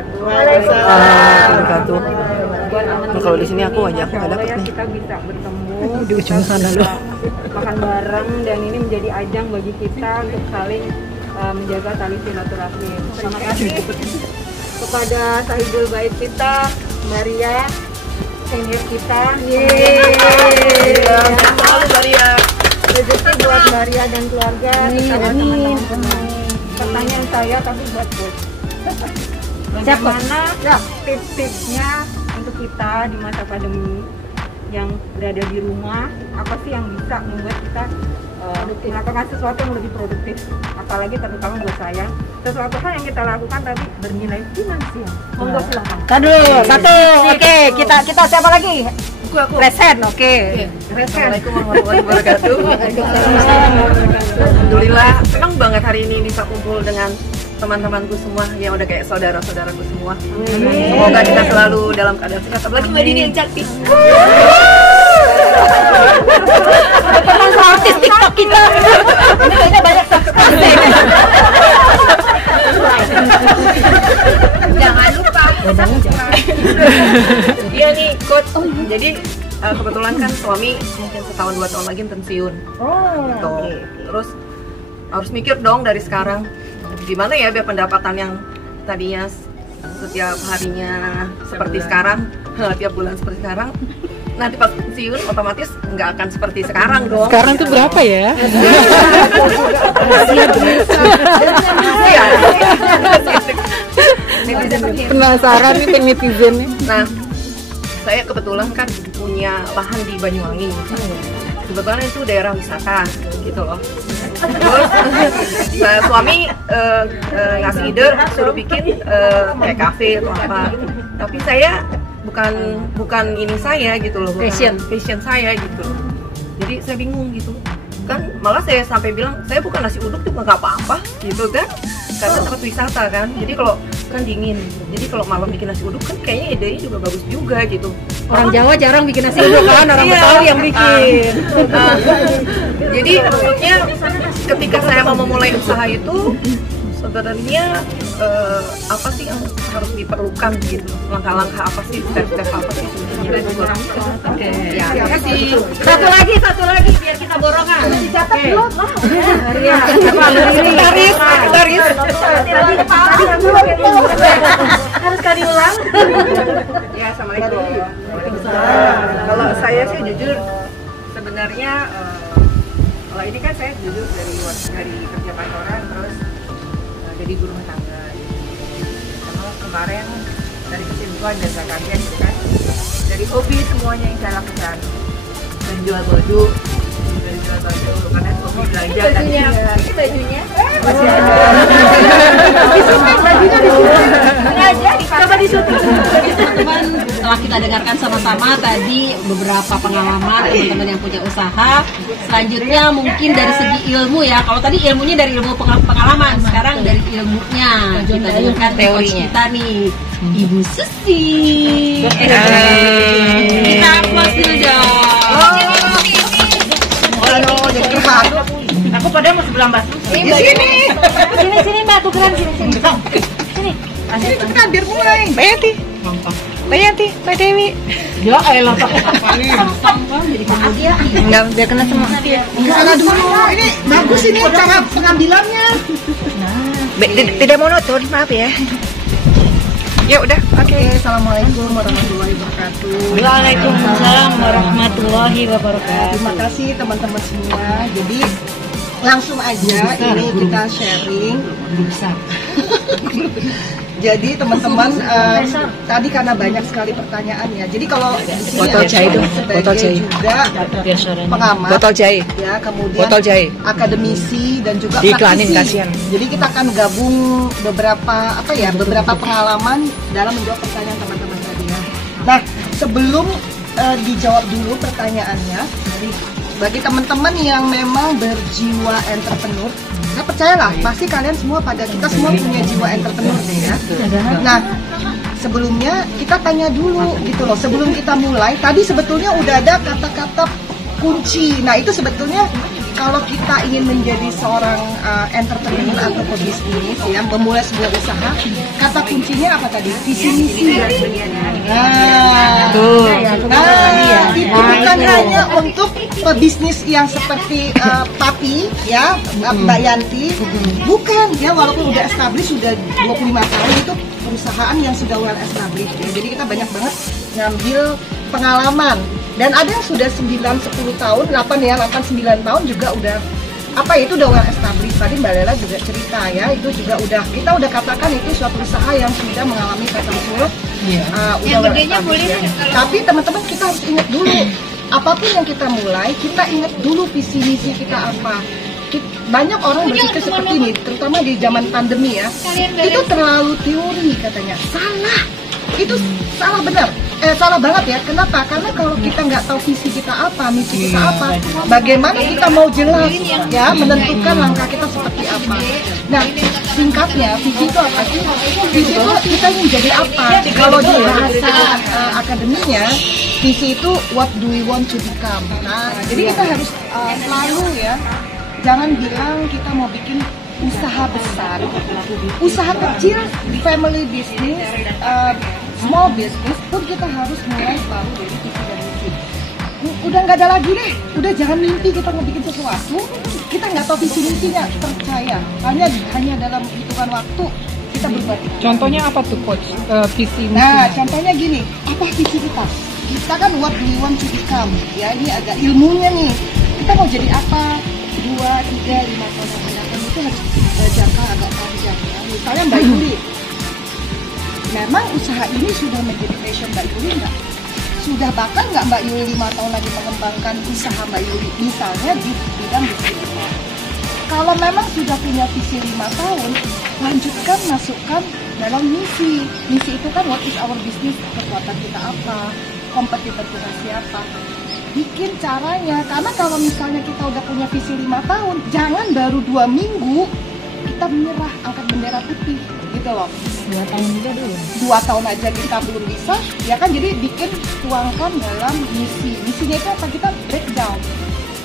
wabarakatuh. Waalaikumsalam wabarakatuh. Nah, kalau di sini aku aja aku nggak dapat nih. Kita bisa bertemu Di ujung sana loh. makan bareng, dan ini menjadi ajang bagi kita untuk saling menjaga tali silaturahmi. Terima kasih kepada Sahibul Bait kita, Maria, senior kita. Selalu Maria. Rezeki buat Maria dan keluarga, bersama teman-teman semua. Pertanyaan saya tapi buat Bos. Bagaimana tips-tipsnya untuk kita di masa pandemi yang berada di rumah? Apa sih yang bisa membuat kita melakukan sesuatu yang lebih produktif? Apalagi terutama buat saya, sesuatu hal yang kita lakukan tapi bernilai finansial. Monggo silakan. Satu. Oke, kita siapa lagi? Aku. Resen, oke. Assalamualaikum warahmatullahi wabarakatuh. Alhamdulillah, senang banget hari ini bisa kumpul dengan teman-temanku semua yang udah kayak saudara-saudaraku semua. Semoga kita selalu dalam keadaan sehat. Apalagi Mbak Dini yang cantik. Teman artis TikTok kita. Ini kayaknya banyak subscribe. Jangan lupa. Iya nih, coach. Jadi kebetulan kan suami mungkin setahun 2 tahun lagi pensiun. Gitu. Terus harus mikir dong dari sekarang gimana ya biar pendapatan yang tadinya setiap harinya seperti sekarang, tiap bulan seperti sekarang, nanti pas pensiun otomatis nggak akan seperti sekarang dong. Sekarang tuh berapa ya? Penasaran nih netizen nih. Nah, saya kebetulan kan punya lahan di Banyuwangi. Kebetulan itu daerah wisata gitu loh. Terus suami ngasih ide suruh bikin kayak kafe atau apa. Tapi saya bukan ini saya gitu loh, passion saya gitu. Jadi saya bingung gitu. Kan malah saya sampai bilang saya bukan nasi uduk juga nggak apa-apa gitu kan. Karena tempat wisata kan. Jadi kalau kan dingin. Jadi kalau malam bikin nasi uduk kan kayaknya idenya juga bagus juga gitu. Orang Jawa jarang bikin nasi uduk kan, orang Betawi yang bikin. Jadi maksudnya ketika saya mau memulai usaha itu sebenarnya apa sih yang harus diperlukan gitu, langkah-langkah apa sih, step-step apa sih sebenarnya. Oke, ya, terima kasih. Satu lagi biar kita borongan. Dicatat belum? Iya. Taris. Harus kali ulang. Ya, assalamualaikum. Kalau saya sih jujur sebenarnya kalau ini kan saya jujur dari kerja kantoran terus jadi ibu rumah tangga. Karena kemarin dari kesibukan dan saya kaget gitu kan, dari hobi semuanya yang saya lakukan, menjual baju, karena hobi belanja dan Ini bajunya. masih ada. Bajunya di sini. Ini aja Coba disuting. Teman-teman, setelah kita dengarkan sama-sama tadi beberapa pengalaman teman-teman yang punya usaha. Selanjutnya mungkin dari segi ilmu ya. Kalau tadi ilmunya dari ilmu pengalaman, sekarang dari ilmunya kita dengarkan teorinya. Kita nih, Ibu Susi. Kita applause dulu dong. Jadi terharu. Aku padahal mau sebelah Mbak Susi. Di sini. Sini Mbak, tukeran sini. Sini. Sini cepetan biar mulai. Mbak Yanti. Mbak Yanti, Mbak Dewi. Ya elah apa nih? Jadi maaf ya. Enggak, biar kena semua. Kesana dulu. Ini bagus ini cara pengambilannya. Tidak monoton, maaf ya. Ya udah, oke. Assalamualaikum warahmatullahi wabarakatuh. Waalaikumsalam warahmatullahi wabarakatuh. Terima kasih teman-teman semua. Jadi langsung aja ini kita sharing. Jadi teman-teman tadi karena banyak sekali pertanyaan ya. Jadi kalau di sini Botol jahe dong, botol jahe. juga pengamat, Botol jahe. ya, kemudian Botol jahe. akademisi dan juga Diiklanin, praktisi. kasihan. Jadi kita akan gabung beberapa pengalaman dalam menjawab pertanyaan teman-teman tadi ya. Nah, sebelum dijawab dulu pertanyaannya, bagi teman-teman yang memang berjiwa entrepreneur, saya percayalah pasti kalian semua kita semua punya jiwa entrepreneur ya. Nah, sebelumnya kita tanya dulu gitu loh, sebelum kita mulai, tadi sebetulnya udah ada kata-kata kunci. Nah, itu sebetulnya kalau kita ingin menjadi seorang entrepreneur atau pebisnis ya, memulai sebuah usaha, kata kuncinya apa tadi? Visi misi. Itu bukan hanya untuk pebisnis yang seperti Papi ya, Mbak Yanti, bukan ya, walaupun udah established sudah 25 tahun, itu perusahaan yang sudah well established ya. Jadi kita banyak banget ngambil pengalaman. Dan ada yang sudah 9-10 tahun, 8-9 tahun juga udah itu udah well established. Tadi Mbak Lela juga cerita ya, itu juga kita udah katakan itu suatu usaha yang sudah mengalami pattern growth, udah well established ya. Tapi teman-teman kita harus ingat dulu, apapun yang kita mulai, kita ingat dulu visi misi kita apa. Banyak orang berpikir seperti ini, terutama di zaman pandemi ya, itu terlalu teori katanya. Salah, itu salah benar. Salah banget ya. Kenapa? Karena kalau kita nggak tahu visi kita apa, misi kita apa, bagaimana kita mau jelas ya menentukan langkah kita seperti apa. Nah, singkatnya visi itu apa sih? Visi itu kita ingin jadi apa? Kalau di bahasa akademinya, visi itu what do we want to become. Nah, jadi kita harus selalu ya, jangan bilang kita mau bikin usaha besar, usaha kecil, family business, small business pun kita harus mulai selalu dari visi dan misi. Udah nggak ada lagi deh, udah jangan mimpi kita mau bikin sesuatu, kita nggak tahu visi misinya, percaya hanya dalam hitungan waktu kita berubah. Contohnya apa tuh coach? Visi misi. Nah, contohnya gini, apa visi kita? Kita kan what do we want to become? Ya, ini agak ilmunya nih. Kita mau jadi apa? 2, 3, 5 tahun yang akan datang itu harus jangka agak panjang ya. Misalnya Mbak Yuli, memang usaha ini sudah menjadi passion Mbak Yuli nggak? Sudah bakal nggak Mbak Yuli 5 tahun lagi mengembangkan usaha Mbak Yuli, misalnya di bidang bisnis? Kalau memang sudah punya visi 5 tahun, lanjutkan, masukkan dalam misi. Misi itu kan what is our business, kekuatan kita apa, kompetitor kita siapa. Bikin caranya, karena kalau misalnya kita udah punya visi 5 tahun, jangan baru 2 minggu kita menyerah, angkat bendera putih gitu loh. 2 tahun juga dulu. 2 tahun aja kita belum bisa, ya kan? Jadi bikin, tuangkan dalam misi. Misinya itu apa? Kita breakdown.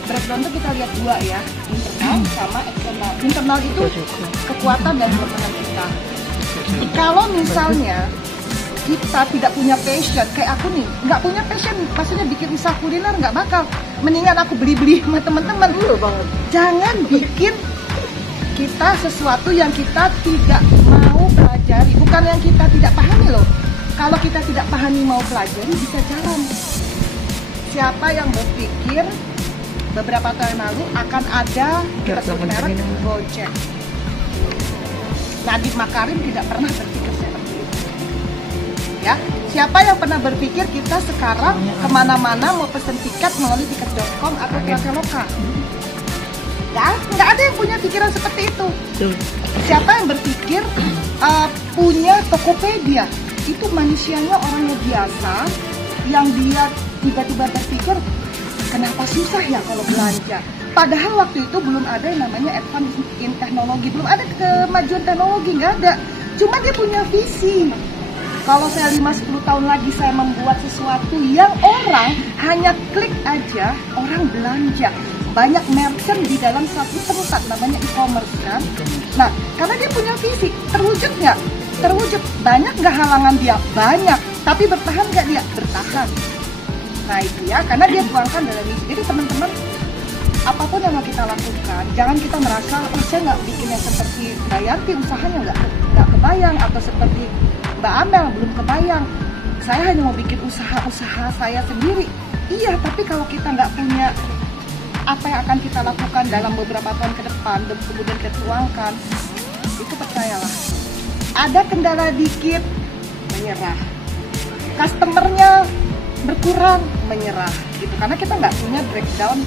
Breakdown itu kita lihat 2 ya, internal sama eksternal. Internal itu kekuatan dan kelemahan kita. Kalau misalnya kita tidak punya passion, kayak aku nih, nggak punya passion, maksudnya bikin usaha kuliner nggak bakal. Mendingan aku beli-beli sama teman-teman. Jangan bikin kita sesuatu yang kita tidak mau pelajari, bukan yang kita tidak pahami loh. Kalau kita tidak pahami mau pelajari, bisa jalan. Siapa yang berpikir beberapa tahun lalu akan ada merek Gojek? Nadiem Makarim tidak pernah berpikir seperti itu. Ya, siapa yang pernah berpikir kita sekarang kemana-mana mau pesen tiket melalui tiket.com atau Traveloka? Nggak ada yang punya pikiran seperti itu. Siapa yang berpikir punya Tokopedia? Itu manusianya orangnya biasa, yang dia tiba-tiba berpikir kenapa susah ya kalau belanja. Padahal waktu itu belum ada yang namanya advance in teknologi, belum ada kemajuan teknologi, nggak ada. Cuma dia punya visi. Kalau saya 5-10 tahun lagi saya membuat sesuatu yang orang hanya klik aja, orang belanja. Banyak merchant di dalam satu tempat, namanya e-commerce kan. Nah, karena dia punya visi, terwujud nggak? Terwujud. Banyak nggak halangan dia? Banyak. Tapi bertahan nggak dia? Bertahan. Nah itu ya, karena dia tuangkan dalam misi. Jadi teman-teman, apapun yang mau kita lakukan, jangan kita merasa, oh saya nggak bikin yang seperti Mbak Yanti, usahanya nggak kebayang, atau seperti Mbak Amel belum kebayang. Saya hanya mau bikin usaha-usaha saya sendiri. Iya, tapi kalau kita nggak punya apa yang akan kita lakukan dalam beberapa tahun ke depan, dan kemudian kita tuangkan, itu percayalah, ada kendala dikit, menyerah. Customernya berkurang, menyerah. Gitu. Karena kita nggak punya breakdown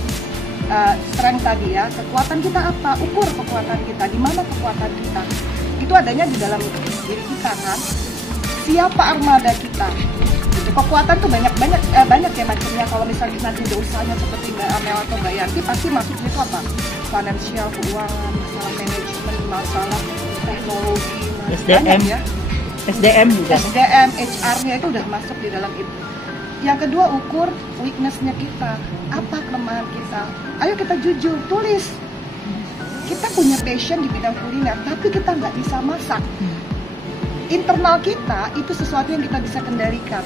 strength tadi ya, kekuatan kita apa, ukur kekuatan kita, di mana kekuatan kita. Itu adanya di dalam diri kita kan. Siapa armada kita? Gitu. Kekuatan tuh banyak ya macamnya. Kalau misalnya kita nanti udah usahanya seperti Mbak Amel atau Mbak Yanti, pasti masuknya itu apa? Financial, keuangan, masalah manajemen, masalah teknologi, banyak ya. SDM juga. SDM, HR-nya itu udah masuk di dalam itu. Yang kedua, ukur weakness-nya kita. Apa kelemahan kita? Ayo kita jujur, tulis. Kita punya passion di bidang kuliner, tapi kita nggak bisa masak. Internal kita itu sesuatu yang kita bisa kendalikan.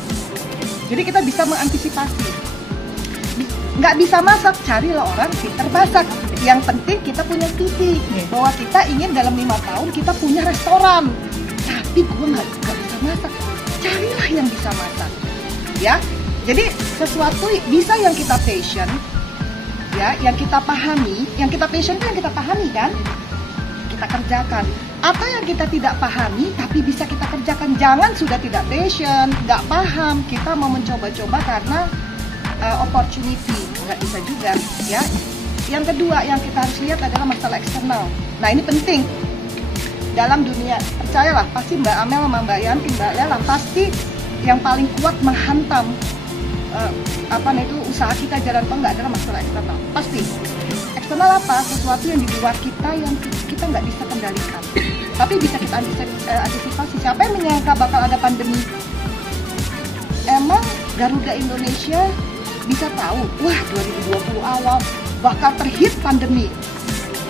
Jadi kita bisa mengantisipasi. Nggak bisa masak, carilah orang pintar masak. Yang penting kita punya visi bahwa kita ingin dalam 5 tahun kita punya restoran. Tapi gue nggak bisa masak, carilah yang bisa masak. Ya, jadi sesuatu bisa yang kita passion, ya, yang kita pahami, yang kita passion itu yang kita pahami kan, kita kerjakan. Atau yang kita tidak pahami tapi bisa kita kerjakan. Jangan sudah tidak passion, nggak paham, kita mau mencoba-coba karena opportunity, nggak bisa juga, ya. Yang kedua yang kita harus lihat adalah masalah eksternal. Nah ini penting dalam dunia, percayalah pasti Mbak Amel sama Mbak Yanti, Mbak Lela pasti yang paling kuat menghantam usaha kita jalan apa enggak adalah masalah eksternal. Pasti eksternal apa? Sesuatu yang di luar kita yang kita nggak bisa kendalikan, tapi bisa kita antisipasi. Siapa yang menyangka bakal ada pandemi? Emang Garuda Indonesia bisa tahu, wah 2020 awal bakal terhit pandemi.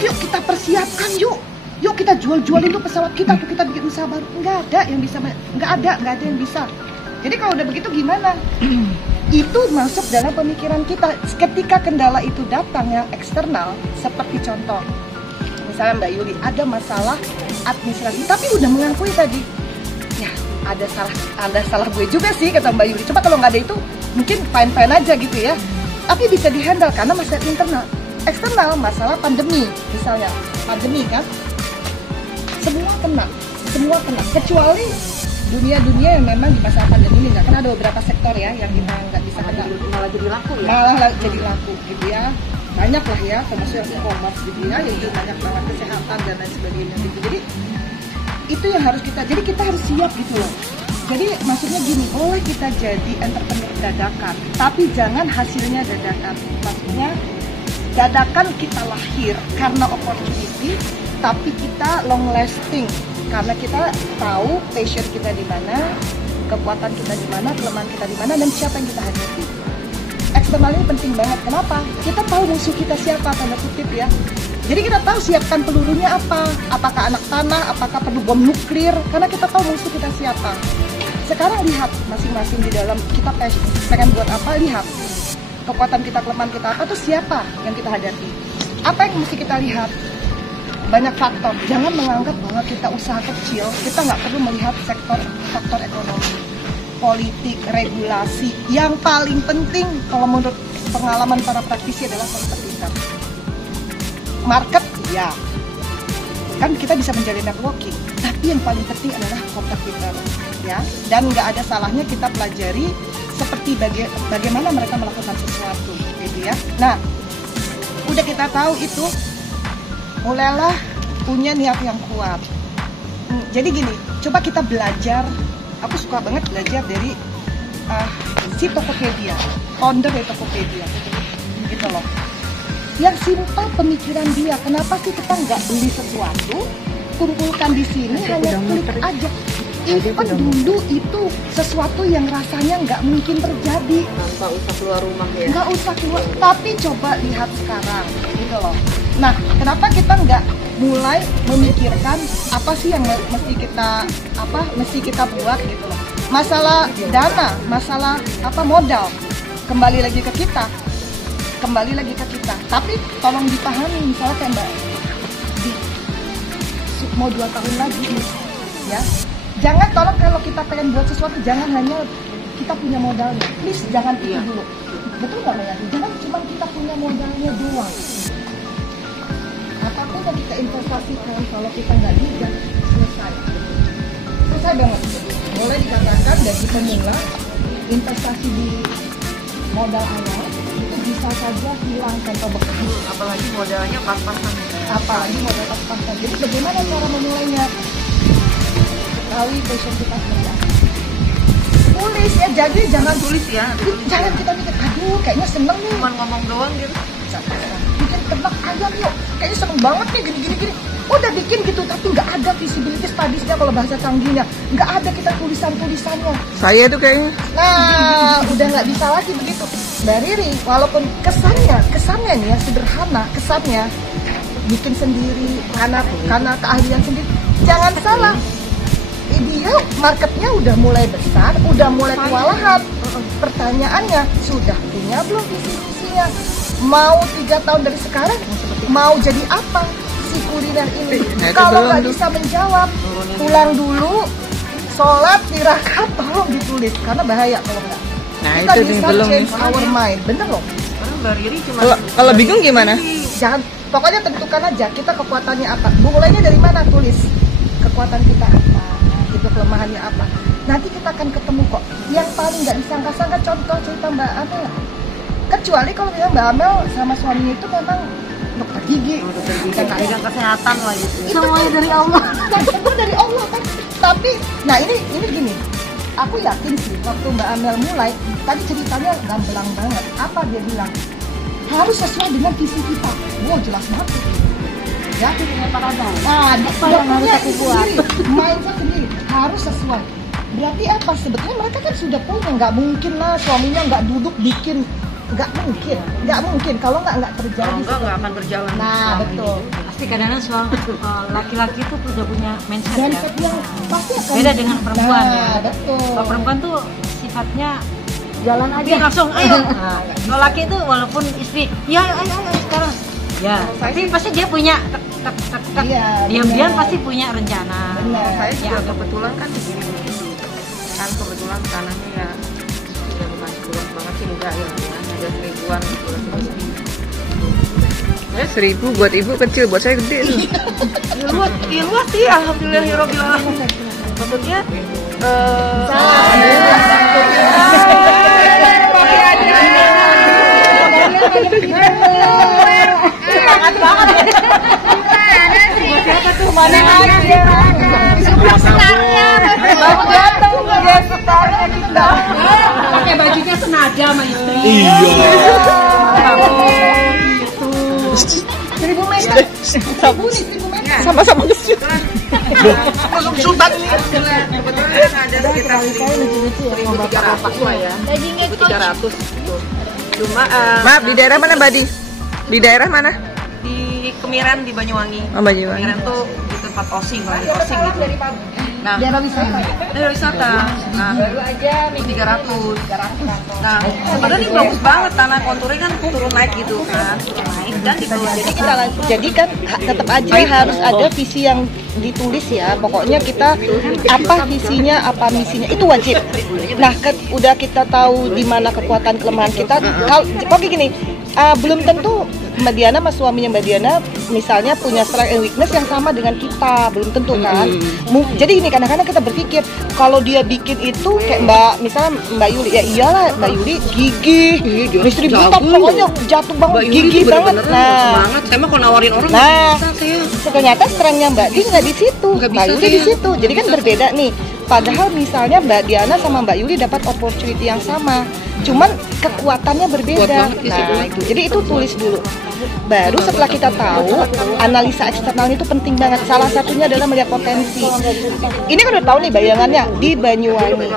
Yuk kita persiapkan yuk kita jual-jualin tuh pesawat kita tuh, kita bikin usaha baru. Nggak ada yang bisa. Jadi kalau udah begitu gimana? Itu masuk dalam pemikiran kita. Ketika kendala itu datang yang eksternal, seperti contoh, misalnya Mbak Yuli ada masalah administrasi, tapi udah mengakui tadi, ya ada salah gue juga sih kata Mbak Yuli. Coba kalau nggak ada itu, mungkin fine-fine aja gitu ya. Tapi bisa dihandle karena masalah internal. Eksternal, masalah pandemi, misalnya pandemi kan, semua kena, kecuali dunia-dunia yang memang di masa pandemi ini nggak, kan ada beberapa sektor ya yang kita nggak bisa kena, malah jadi laku ya, jadi laku gitu ya, banyak lah ya, termasuk yang e-commerce gitu ya, yang itu banyak banget, kesehatan dan lain sebagainya gitu. Jadi itu yang harus jadi kita harus siap gitu loh. Jadi maksudnya gini, boleh kita jadi entrepreneur dadakan, tapi jangan hasilnya dadakan. Maksudnya dadakan kita lahir karena opportunity, tapi kita long lasting karena kita tahu passion kita di mana, kekuatan kita di mana, kelemahan kita di mana, dan siapa yang kita hadapi. Eksternal ini penting banget. Kenapa? Kita tahu musuh kita siapa, tanda kutip ya. Jadi kita tahu siapkan pelurunya apa, apakah anak panah, apakah perlu bom nuklir, karena kita tahu musuh kita siapa. Sekarang lihat masing-masing di dalam kita pengen buat apa, lihat kekuatan kita, kelemahan kita apa, tuh siapa yang kita hadapi. Apa yang mesti kita lihat? Banyak faktor. Jangan menganggap bahwa kita usaha kecil, kita nggak perlu melihat faktor ekonomi, politik, regulasi. Yang paling penting kalau menurut pengalaman para praktisi adalah kompetitor. Market, ya, kan kita bisa menjalin networking, tapi yang paling penting adalah kompetitor, ya. Dan nggak ada salahnya kita pelajari seperti bagaimana mereka melakukan sesuatu, gitu ya. Nah, udah kita tahu itu, mulailah punya niat yang kuat. Jadi gini, coba kita belajar. Aku suka banget belajar dari si Tokopedia, founder dari Tokopedia, gitu loh. Yang simpel pemikiran dia, kenapa sih kita nggak beli sesuatu, kumpulkan di sini, hanya klik aja. Even dulu itu sesuatu yang rasanya nggak mungkin terjadi. tanpa usah keluar rumah ya. Nggak usah keluar, tapi coba lihat sekarang, gitu loh. Nah, kenapa kita nggak mulai memikirkan apa sih yang mesti kita buat gitu loh. Masalah dana, masalah modal, kembali lagi ke kita. Tapi tolong dipahami, misalnya kayak Mbak, mau 2 tahun lagi nih, ya. Jangan, tolong kalau kita pengen buat sesuatu, jangan hanya kita punya modalnya. Please, jangan itu dulu. Betul nggak Mbak Yanti? Jangan cuma kita punya modalnya doang. Apapun yang kita investasikan, kalau kita nggak bijak, selesai banget. Boleh dikatakan dari pemula, investasi di modal awal itu bisa saja hilang tanpa bekas. Apalagi modalnya pas-pasan. Apalagi modal pas-pasan. Jadi bagaimana cara memulainya? Ketahui passion kita seperti apa. Tulis ya, jadi jangan tulis ya. Jangan kita mikir, aduh kayaknya seneng nih. Cuma ngomong doang gitu. bikin ternak ayam yuk, kayaknya seneng banget nih gini. Udah bikin gitu, tapi nggak ada visibility studies-nya kalau bahasa canggihnya, nggak ada kita tulisannya. Saya tuh kayaknya. Nah, udah nggak bisa lagi begitu. Mbak Riri, walaupun kesannya nih ya sederhana, kesannya bikin sendiri karena keahlian sendiri. Jangan salah, dia marketnya udah mulai besar, udah mulai kewalahan. Pertanyaannya, sudah punya belum visi misinya? Mau 3 tahun dari sekarang, mau jadi apa si kuliner ini? Kalau nggak bisa menjawab, pulang dulu, sholat di rakaat, tolong ditulis karena bahaya kalau nggak. Nah, Kita itu bisa belum. change our mind, bener loh. Karena Mbak Riri cuma Kalau bingung gimana? Jangan, pokoknya tentukan aja kita kekuatannya apa. Mulainya dari mana? Tulis kekuatan kita apa, itu kelemahannya apa. Nanti kita akan ketemu kok. Yang paling nggak disangka-sangka contoh cerita Mbak Amel. Kecuali kalau misalnya Mbak Amel sama suaminya itu memang dokter gigi, Bidang kesehatan lah gitu. semuanya dari Allah. Itu dari Allah kan. Tapi, nah ini gini. Aku yakin sih waktu Mbak Amel mulai, tadi ceritanya gamblang banget. Apa dia bilang? Harus sesuai dengan visi kita. Wow, jelas banget. Ya, nah, apa yang harus aku buat? Mindset sendiri harus sesuai. Berarti apa? Sebetulnya mereka kan sudah punya, nggak mungkin lah suaminya nggak duduk bikin, nggak mungkin. Kalau nggak terjadi. kalau nggak akan berjalan. Nah, betul. Pasti kadang-kadang laki-laki itu udah punya mindset ya. Mindset yang pasti akan Beda dengan perempuan ya. Betul. Kalau perempuan tuh sifatnya Jalan aja. dia langsung ayo. Kalau laki itu walaupun istri, ya ayo sekarang. Ya, tapi pasti dia punya Iya, diam-diam benar. pasti punya rencana. Benar. Saya juga kebetulan kan di sini kan kebetulan tanahnya ya udah bukan luas banget sih, enggak ya, ada 1000-an gitu. Ya 1000 buat ibu kecil, buat saya gede tuh. Luas sih, alhamdulillahirobbil alamin. Maksudnya Semangat banget ya. Mana aja. Sebelah setarnya. Baru datang dia setarnya kita. Pakai bajunya senada sama istri. Iya. Gitu. 1000 meter. 1000 meter. Sama-sama kecil. Sultan. kebetulan kan ada sekitar 1.300 lah ya. 1.300 gitu. Cuma Maaf, di daerah mana, Badi? Di daerah mana? di Kemiren di Banyuwangi. Oh, Banyuwangi. Kemiren tuh di tempat Osing lah, di Osing gitu. Nah, Daerah wisata. daerah wisata. Nah, 300. Nah, sebenarnya ini bagus banget, tanah konturnya kan turun naik gitu kan, turun naik dan di bawah. Jadi kan tetap aja harus ada visi yang ditulis ya. Pokoknya kita apa visinya, apa misinya itu wajib. Nah, udah kita tahu di mana kekuatan kelemahan kita. Kalau pokoknya gini, belum tentu Mbak Diana sama suaminya Mbak Diana misalnya punya strength and weakness yang sama dengan kita, belum tentu kan. Jadi ini kadang-kadang kita berpikir kalau dia bikin itu kayak misalnya Mbak Yuli, ya iyalah Mbak Yuli gigih, misteri buta pokoknya jatuh banget, gigih banget. Nah, Saya mah kalau nawarin orang ternyata strengthnya Mbak Di nggak di situ, Mbak Yuli di situ. Jadi kan berbeda nih. Padahal misalnya Mbak Diana sama Mbak Yuli dapat opportunity yang sama, cuman kekuatannya berbeda. Nah, itu. Jadi itu tulis dulu. Baru setelah kita tahu, analisa eksternalnya itu penting banget. Salah satunya adalah melihat potensi. Ini kan udah tahu nih bayangannya di Banyuwangi.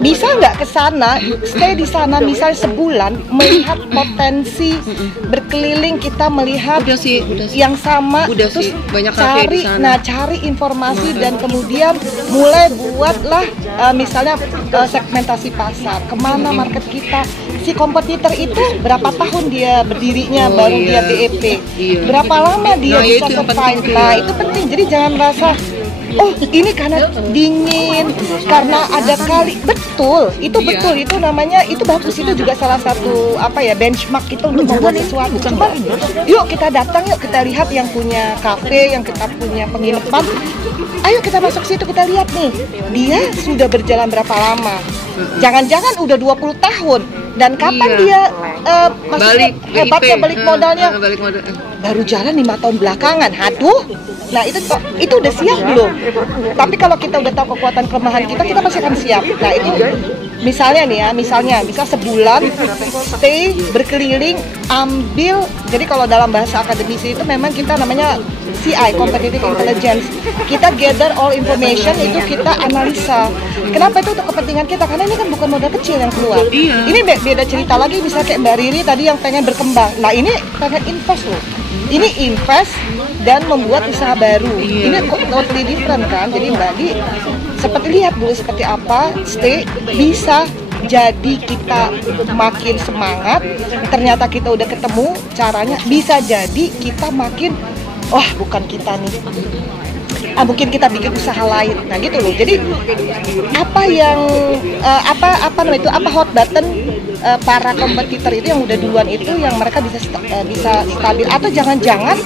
Bisa nggak ke sana, stay di sana misalnya sebulan, melihat potensi, berkeliling kita melihat yang sama, terus cari informasi dan kemudian mulai buatlah misalnya segmentasi pasar, kemana market kita. Si kompetitor itu berapa tahun dia berdirinya, baru dia BEP, berapa lama dia bisa survive. Nah itu penting, jadi jangan merasa oh ini karena dingin, karena ada kali. Betul, itu namanya, itu bagus, itu juga salah satu benchmark itu untuk membuat sesuatu. Cuma yuk kita datang, yuk kita lihat yang punya kafe, yang kita punya penginapan. Ayo kita masuk situ, kita lihat nih dia sudah berjalan berapa lama. Jangan-jangan udah 20 tahun. Dan kapan dia maksudnya hebatnya balik modalnya? Baru jalan 5 tahun belakangan. Aduh. Nah itu udah siap belum? Tapi kalau kita udah tahu kekuatan kelemahan kita pasti akan siap. Nah itu misalnya nih ya, bisa sebulan stay berkeliling ambil. Jadi kalau dalam bahasa akademisi itu memang kita namanya CI, Competitive Intelligence. Kita gather all information, itu kita analisa. Kenapa itu untuk kepentingan kita? Karena ini kan bukan modal kecil yang keluar. Ini beda cerita lagi, misalnya kayak Mbak Riri tadi yang pengen berkembang. Nah ini pengen invest loh. Ini invest dan membuat usaha baru. Ini totally different kan. Jadi Mbak Di seperti lihat dulu seperti apa, stay, bisa jadi kita makin semangat. Ternyata kita udah ketemu caranya, bisa jadi kita makin wah bukan kita nih, mungkin kita bikin usaha lain. Nah gitu loh. Jadi apa yang apa hot button para kompetitor itu yang udah duluan itu yang mereka bisa stabil, atau jangan-jangan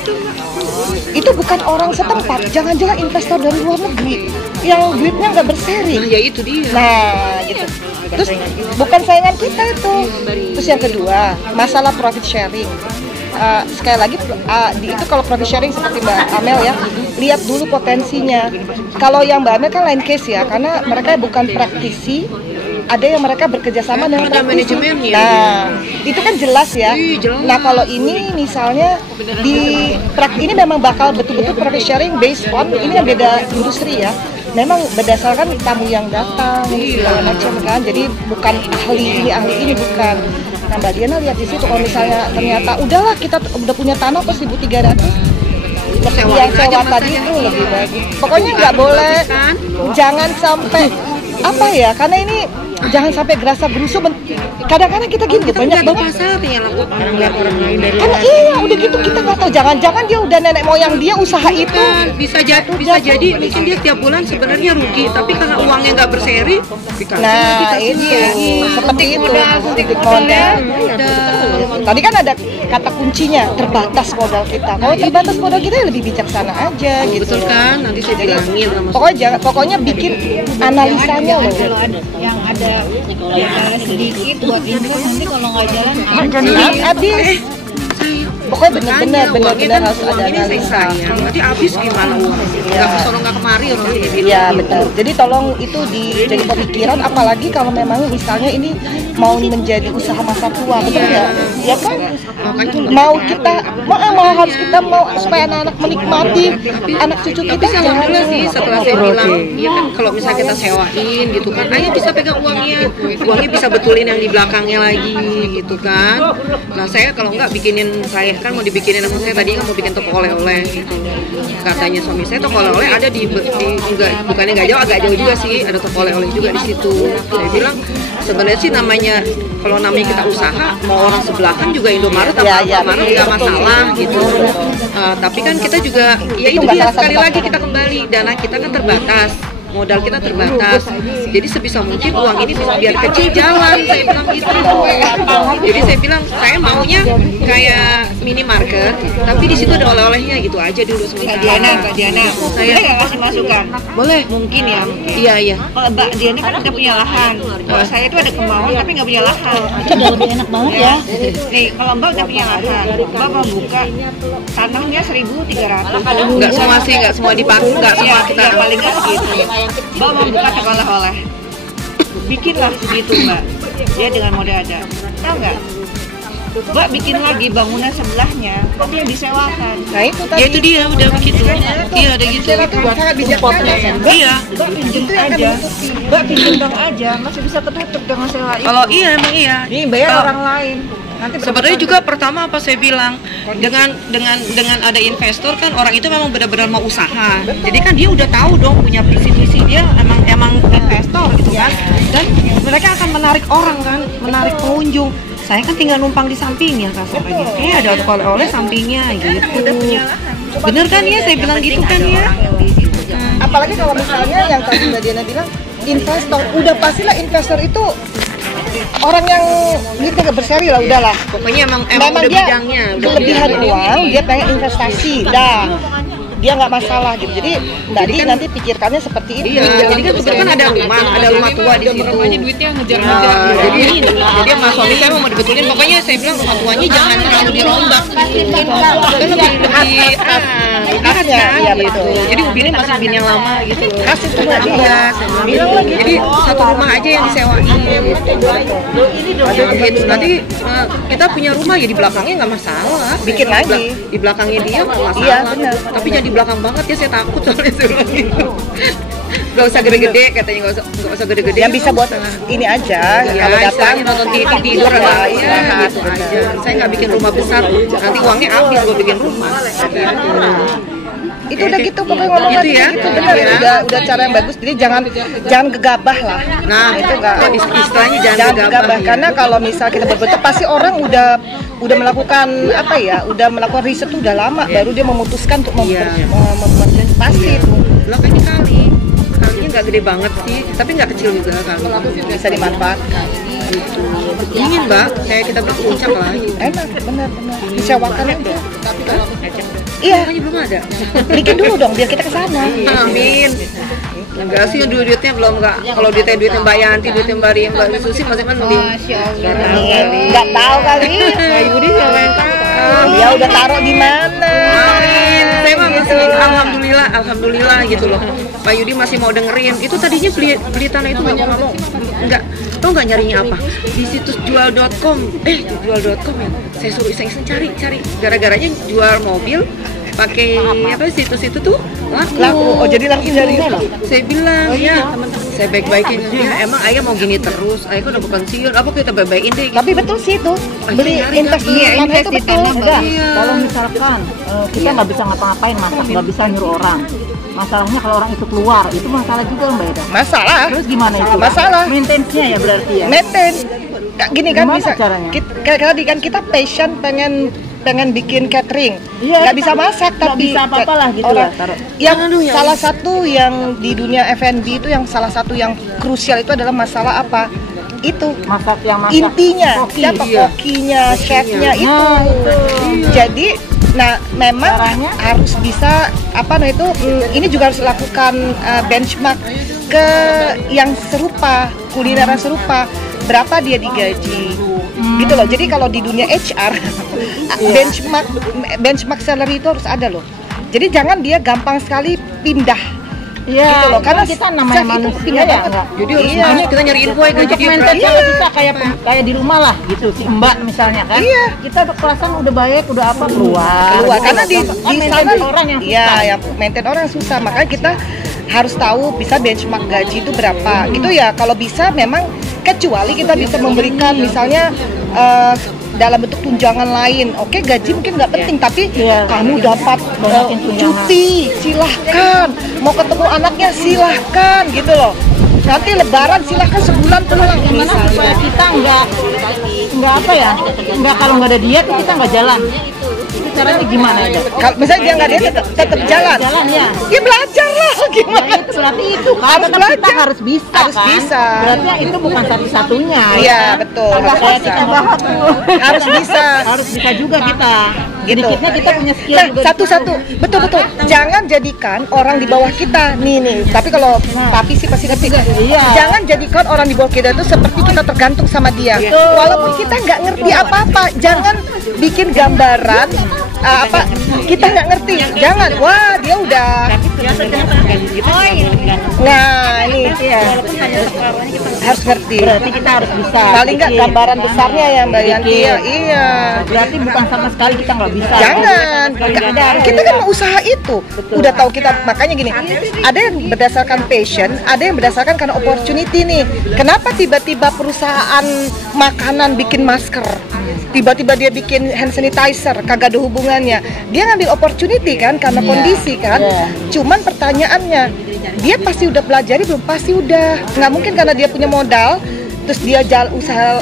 itu bukan orang setempat, jangan-jangan investor dari luar negeri yang duitnya nggak berseri. Ya itu dia. Nah gitu. Terus bukan saingan kita itu. Terus yang kedua masalah profit sharing. Sekali lagi itu kalau profit sharing seperti Mbak Amel ya, lihat dulu potensinya. Kalau yang Mbak Amel kan lain case ya, karena mereka bukan praktisi, ada yang mereka bekerja sama dengan praktisi. Nah itu kan jelas ya. Nah kalau ini misalnya ini memang bakal betul-betul profit sharing based on ini yang beda industri ya. Memang berdasarkan tamu yang datang segala macam kan, jadi bukan ahli ini bukan. Nah Mbak Diana lihat di situ, kalau misalnya ternyata udahlah kita udah punya tanah pas 1.300 yang sewa tadi itu lebih bagus. Pokoknya nggak boleh, jangan sampai apa ya, karena ini jangan sampai gerasa gerusu. Kadang-kadang kita gini banyak banget orang lihat orang lain dari kan iya udah gitu kita nggak tahu, jangan-jangan dia udah nenek moyang dia usaha itu bisa jadi mungkin dia tiap bulan sebenarnya rugi, tapi karena uangnya nggak berseri. Nah ini seperti itu sedikit modal. Tadi kan ada kata kuncinya terbatas modal kita. Kalau terbatas modal kita ya lebih bijaksana aja gitu. Betul kan, nanti saya bilangin pokoknya bikin analisanya loh. Yang ada sedikit buat invest, nanti kalau nggak jalan habis. Pokoknya benar-benar harus ada analisa. Nanti habis gimana uang? Nggak kesono nggak kemari orang sini bilang. Ya betul. Jadi tolong itu jadi pemikiran, apalagi kalau memang misalnya ini mau menjadi usaha masa tua, betul nggak? Ya kan? Mau harus kita supaya anak-anak menikmati, anak cucu kita. Tapi alhamdulillah sih setelah saya bilang, ya kan kalau misalnya kita sewain gitu kan, ayah bisa pegang uangnya bisa betulin yang di belakangnya lagi gitu kan. Nah saya kalau nggak bikinin, saya kan mau dibikinin sama saya tadi kan mau bikin toko oleh-oleh gitu. Katanya suami saya toko oleh-oleh ada bukannya nggak jauh, agak jauh juga sih, ada toko oleh-oleh juga di situ. Saya bilang sebenarnya sih kalau namanya kita usaha, mau orang sebelahan juga Indomaret atau Alfamart nggak masalah gitu. Tapi kan kita juga ya itu dia, sekali lagi kita kembali, dana kita kan terbatas, modal kita terbatas, jadi sebisa mungkin uang ini bisa biar kecil jalan, saya bilang gitu. Jadi saya bilang saya maunya kayak minimarket, tapi di situ ada oleh-olehnya gitu aja dulu sementara. Mbak Diana, saya nggak kasih masukan. Boleh? Mungkin ya. Iya. Kalau Mbak Diana kan udah punya lahan. Kalau saya itu ada kemauan tapi nggak punya lahan. Itu udah lebih enak banget ya. Nih kalau Mbak udah punya lahan, Mbak mau buka tanahnya 1.300. Nggak semua dipakai, nggak semua kita paling nggak segitu. Mbak mau buka toko oleh-oleh, bikinlah segitu Mbak. Dia dengan modal ada, tahu nggak? Mbak bikin lagi bangunan sebelahnya, tapi yang disewakan. Nah itu tadi. Ya itu dia udah begitu. Iya ada gitu. Sangat bijaksana. Iya. Mbak pinjem aja, Mbak pinjem bank aja, masih bisa ketutup dengan sewa itu. Kalau iya emang iya. Ini bayar orang lain. Sebenarnya juga pertama apa saya bilang, dengan ada investor kan orang itu memang benar-benar mau usaha. Jadi kan dia udah tahu dong, punya visi dia emang investor gitu kan. Dan mereka akan menarik orang kan, menarik pengunjung. Saya kan tinggal numpang di sampingnya kasarnya. Ada oleh-oleh sampingnya gitu. Bener kan ya, saya bilang gitu kan ya. Apalagi kalau misalnya yang tadi Mbak Diana bilang investor, udah pastilah investor itu orang yang duitnya nggak berseri lah, udahlah. Pokoknya emang memang udah dia bidangnya, kelebihan uang, dia pengen investasi, dah. dia nggak masalah gitu. Jadi nanti pikirkannya seperti itu. Iya, jadi kan kebetulan ada rumah tua di situ. Makanya duitnya ngejar-ngejar. Jadi sama suami saya mau dibetulin, pokoknya saya bilang rumah tuanya jangan terlalu dirombak. Lebih khasnya iya, gitu. betul. Jadi ubinnya masih ubin yang lama gitu. Khas itu nggak dia. Bilang lagi. Jadi satu rumah aja yang disewain. Gitu. Nanti kita punya rumah ya di belakangnya nggak masalah. Bikin lagi. Di belakangnya dia nggak masalah. Iya, benar. Tapi jangan di belakang banget ya, saya takut soalnya suruh gitu. Gak usah gede-gede katanya, gak usah gede-gede. Yang bisa buat ini aja, kalau datang nonton TV tidur ya, atau istirahat, gitu aja. Saya nggak bikin rumah besar, nanti uangnya habis gue bikin rumah. itu udah gitu pokoknya ngomongnya Gitu ya? gitu, benar Ya. udah cara yang bagus. Jadi jangan gegabah lah. Nah, itu nggak istilahnya jangan gegabah gegabah. karena kalau misal kita berbuat pasti orang udah melakukan apa ya, udah melakukan riset tuh udah lama baru dia memutuskan untuk pasti itu Belakangnya kalinya nggak gede banget sih, tapi nggak kecil juga kali. bisa dimanfaatkan. Dingin mbak, kayak kita berpuncak lah. Gitu. Enak, benar disewakan itu. Iya, Makanya belum ada. bikin dulu dong biar kita ke sana. Amin. Enggak sih, duitnya belum nggak. Kalau duitnya Mbak Yanti, duitnya Mbak Ria, Mbak Susi masih mending. Nggak tahu kali. Yudi siapa yang tahu? Dia udah taruh di mana? Amin. Saya mah masih alhamdulillah gitu loh. Pak Yudi masih mau dengerin. Itu tadinya beli tanah itu nggak tau nggak nyarinya apa? Di situs jual.com. Jual.com ya. Saya suruh iseng-iseng cari. Gara-garanya jual mobil pakai apa situs itu tuh laku. Oh jadi langsung dari itu. Saya bilang ya, saya baik-baikin. Ya emang ayah mau gini terus. Ayah kan udah pensiun. Apa kita baik-baikin deh? Tapi betul sih itu. Beli invest di tanah itu betul. Kalau misalkan kita nggak bisa ngapa-ngapain masak, nggak bisa nyuruh orang. Masalahnya kalau orang itu keluar, itu masalah juga Mbak Eda. Masalah. Terus gimana itu? Masalah. Maintenance-nya ya berarti ya. Maintain. Gini kan Gimana bisa. caranya? Kayak tadi kan kita passion pengen bikin catering. Iya, Nggak bisa masak nggak tapi bisa apa-apa lah gitu orang- lah, taruh. Yang salah satu yang di dunia F&B itu yang salah satu yang krusial itu adalah masalah apa? Itu Masak yang masak. intinya koki. siapa kokinya, chefnya itu. Nah, itu. Jadi memang Caranya? harus bisa ini juga harus lakukan benchmark ke yang serupa, kulineran serupa, berapa dia digaji. Gitu loh. Jadi kalau di dunia HR benchmark salary itu harus ada loh. Jadi jangan dia gampang sekali pindah. Iya, Gitu loh, karena kita namanya chef itu manusia pindah ya banget. enggak. Jadi harus Iya. makanya kita nyari info ya gaji Untuk dia maintain berapa. kalau bisa kayak di rumah lah gitu, si Mbak misalnya kan. Iya. Kita kelasan udah baik, udah apa keluar. Karena di maintain sana orang yang iya, susah. yang maintain orang susah. Makanya kita harus tahu bisa benchmark gaji itu berapa. Gitu ya. Kalau bisa memang kecuali kita bisa memberikan misalnya dalam bentuk tunjangan lain. Oke, gaji mungkin nggak penting, tapi Iya. kamu dapat Banyakin tunjangan. cuti, silahkan. Mau ketemu anaknya silahkan, gitu loh. Nanti lebaran silahkan sebulan pulang Gimana supaya kita nggak apa ya, nggak kalau nggak ada diet kita nggak jalan. Itu caranya gimana ya? Kalau misalnya dia nggak dia tetap jalan. Jalan ya. Ya belajar lah gimana. Itu berarti itu kan Harus tetap kita belajar. harus bisa Harus kan? bisa. Berarti itu bukan satu-satunya. Iya, betul. Harus Harus kayak bisa. kita bahas tuh. Harus bisa. Harus bisa juga kita. Gitu. Sedikitnya kita punya skill Nah, juga. satu-satu, betul-betul. Jangan jadikan orang di bawah kita nih. Tapi kalau papi sih pasti ngerti. Iya. Jangan jadikan orang di bawah kita itu seperti kita tergantung sama dia. Walaupun kita nggak ngerti apa-apa, jangan bikin gambaran kita nggak ngerti. Jangan. Wah, dia udah. Nah, ini harus ngerti. Berarti kita harus bisa. Paling nggak Bikin. gambaran besarnya ya Mbak Yanti ya. Iya. Berarti bukan sama sekali kita nggak bisa. Jangan, Nggak ada. kita kan mau usaha itu. Udah tahu kita, makanya gini. Ada yang berdasarkan passion, ada yang berdasarkan karena opportunity nih. Kenapa tiba-tiba perusahaan makanan bikin masker? Tiba-tiba dia bikin hand sanitizer, kagak ada hubungannya. Dia ngambil opportunity kan karena kondisi kan. Cuman pertanyaannya, dia pasti udah pelajari belum? Pasti udah. Nggak mungkin karena dia punya modal terus dia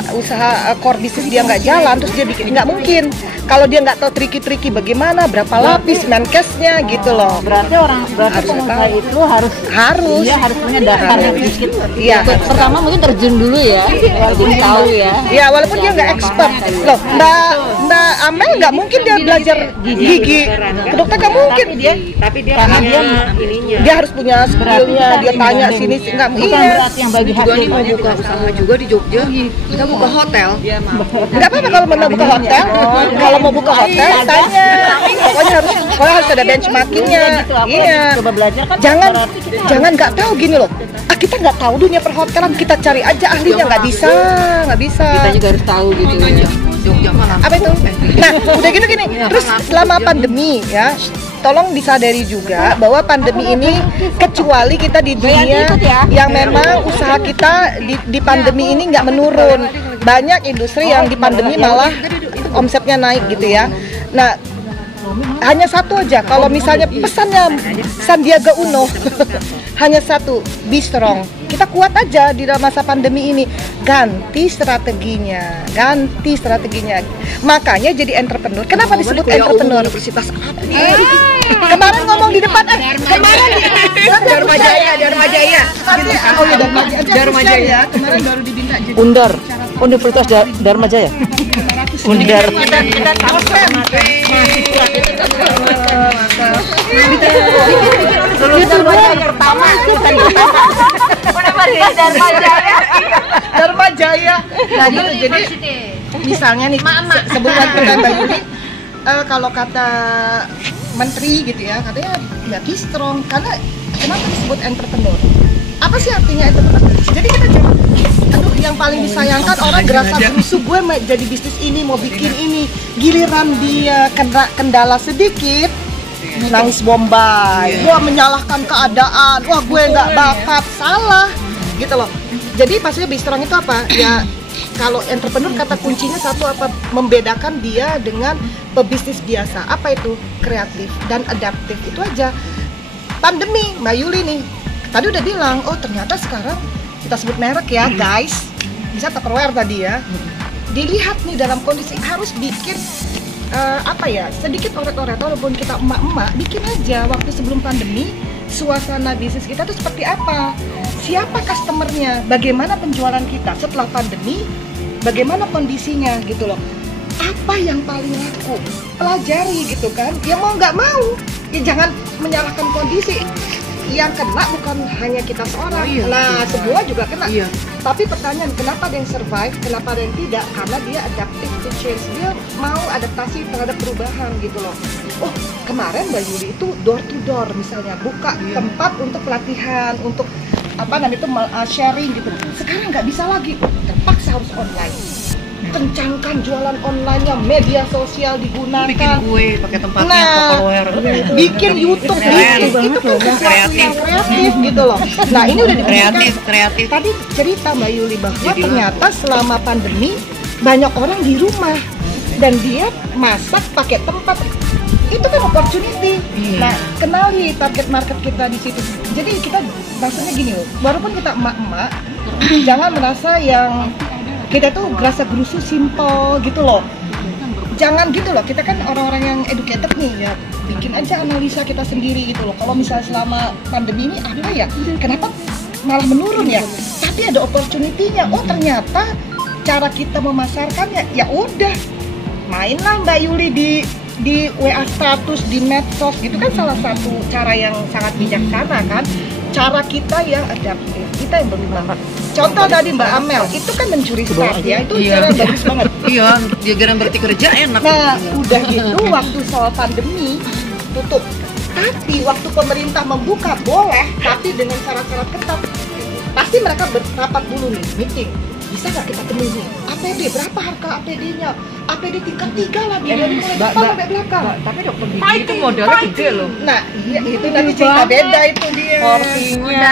usaha core bisnis dia nggak jalan terus dia bikin, nggak mungkin Kalau dia nggak tahu triki-triki bagaimana, berapa lapis Menkesnya gitu loh. Berarti pengusaha itu harus Harus. punya dasar yang sedikit. Iya. Pertama mungkin terjun dulu ya, jadi tahu ya. Ya walaupun dia nggak expert. Loh, Mbak Amel nggak mungkin dia belajar gigi. Dokter nggak mungkin. Tapi dia Karena punya dia ininya. Dia harus punya skillnya. Dia tanya sini nggak Bukan iya. berarti yang bagi Juga hasil nih mau buka usaha juga di Jogja. Kita buka hotel. Nggak apa-apa kalau mau buka hotel. Kalau mau buka hotel, tanya. Pokoknya harus ada benchmarkingnya. Iya. coba belajar kan. Jangan nggak tahu gini loh. Kita nggak tahu dunia perhotelan, kita cari aja ahlinya, nggak bisa. Kita juga harus tahu gitu. Jogja malah. Apa itu? Nah, udah gitu gini. Terus selama pandemi ya, tolong disadari juga bahwa pandemi ini kecuali kita di dunia yang memang usaha kita di pandemi ini nggak menurun. Banyak industri yang di pandemi malah omsetnya naik gitu ya. Nah, hanya satu aja, kalau misalnya pesannya Sandiaga Uno hanya satu, be strong. Kita kuat aja di dalam masa pandemi ini. Ganti strateginya. Makanya jadi entrepreneur. Kenapa disebut entrepreneur? Universitas apa nih? Kemarin ngomong di depan, kemarin di Dharma Jaya. Oh iya, Dharma Jaya. Kemarin baru diminta jadi Undar, Universitas Dharma Jaya. Undar. kita tahu pertama Dharma Jaya. Nah gitu, jadi misalnya nih sebelum kita Mbak Yuli, kalau kata menteri gitu ya, katanya ya be strong. Karena kenapa disebut entrepreneur? Apa sih artinya entrepreneur? Jadi kita jangan, aduh yang paling disayangkan orang gerasa gerusu, gue jadi bisnis ini, mau bikin ini, giliran dia kena kendala sedikit nangis bombay, gue menyalahkan keadaan, wah gue nggak bakat, salah gitu loh. Jadi maksudnya be strong itu apa? Ya kalau entrepreneur kata kuncinya satu, apa membedakan dia dengan pebisnis biasa, apa itu? Kreatif dan adaptif, itu aja. Pandemi Mbak Yuli nih tadi udah bilang, oh ternyata sekarang kita sebut merek ya guys, bisa Tupperware tadi ya, dilihat nih dalam kondisi harus bikin sedikit oret-oret, walaupun kita emak-emak bikin aja. Waktu sebelum pandemi suasana bisnis kita tuh seperti apa, siapa customernya, bagaimana penjualan kita setelah pandemi, bagaimana kondisinya gitu loh, apa yang paling laku, pelajari gitu kan. Ya mau nggak mau ya jangan menyalahkan kondisi, yang kena bukan hanya kita seorang, nah semua juga kena. Tapi pertanyaan, kenapa ada yang survive, kenapa ada yang tidak? Karena dia adaptive to change, dia mau adaptasi terhadap perubahan gitu loh. Oh kemarin Mbak Yuli itu door to door misalnya, buka tempat untuk pelatihan, untuk sharing gitu. Sekarang nggak bisa lagi, terpaksa harus online. Kencangkan jualan online-nya, media sosial digunakan. Bikin kue pakai tempatnya Tupperware. Bikin YouTube, itu kan sesuatu yang kreatif gitu loh. Nah ini udah diberikan. Kreatif. Tadi cerita Mbak Yuli bahwa ternyata selama pandemi banyak orang di rumah dan dia masak pakai tempat. Itu kan opportunity. Nah, kenali target market kita di situ. Jadi kita maksudnya gini loh, walaupun kita emak-emak, jangan merasa yang kita tuh gerasa gerusu simple gitu loh. Jangan gitu loh, kita kan orang-orang yang educated nih ya, bikin aja analisa kita sendiri gitu loh. Kalau misalnya selama pandemi ini apa ya, kenapa malah menurun ya? Tapi ada opportunity-nya. Oh ternyata cara kita memasarkannya, ya udah mainlah Mbak Yuli di WA status, di medsos gitu kan, salah satu cara yang sangat bijaksana kan. Cara kita yang adaptif, kita yang berubah. Contoh tadi Mbak Amel, itu kan mencuri start ya, itu cara bagus banget. Iya, dia geran berarti kerja enak. Nah, udah gitu waktu soal pandemi tutup. Tapi waktu pemerintah membuka boleh, tapi dengan syarat-syarat ketat. Pasti mereka berapat dulu nih, meeting. Bisa nggak kita penuhi? APD, berapa harga APD-nya? APD tingkat 3 lagi, dari mulai depan sampai belakang. Tapi dokter gigi itu modalnya gede loh. Nah, iya itu nanti cerita beda itu dia. Porsinya.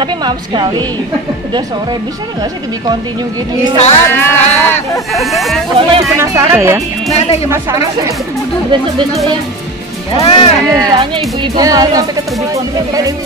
Tapi maaf sekali, udah sore, bisa nggak sih lebih continue gitu? Bisa. Soalnya penasaran ya. Nah, ada yang masalah. Besok-besok ya. Misalnya ibu-ibu mau sampai ke lebih continue.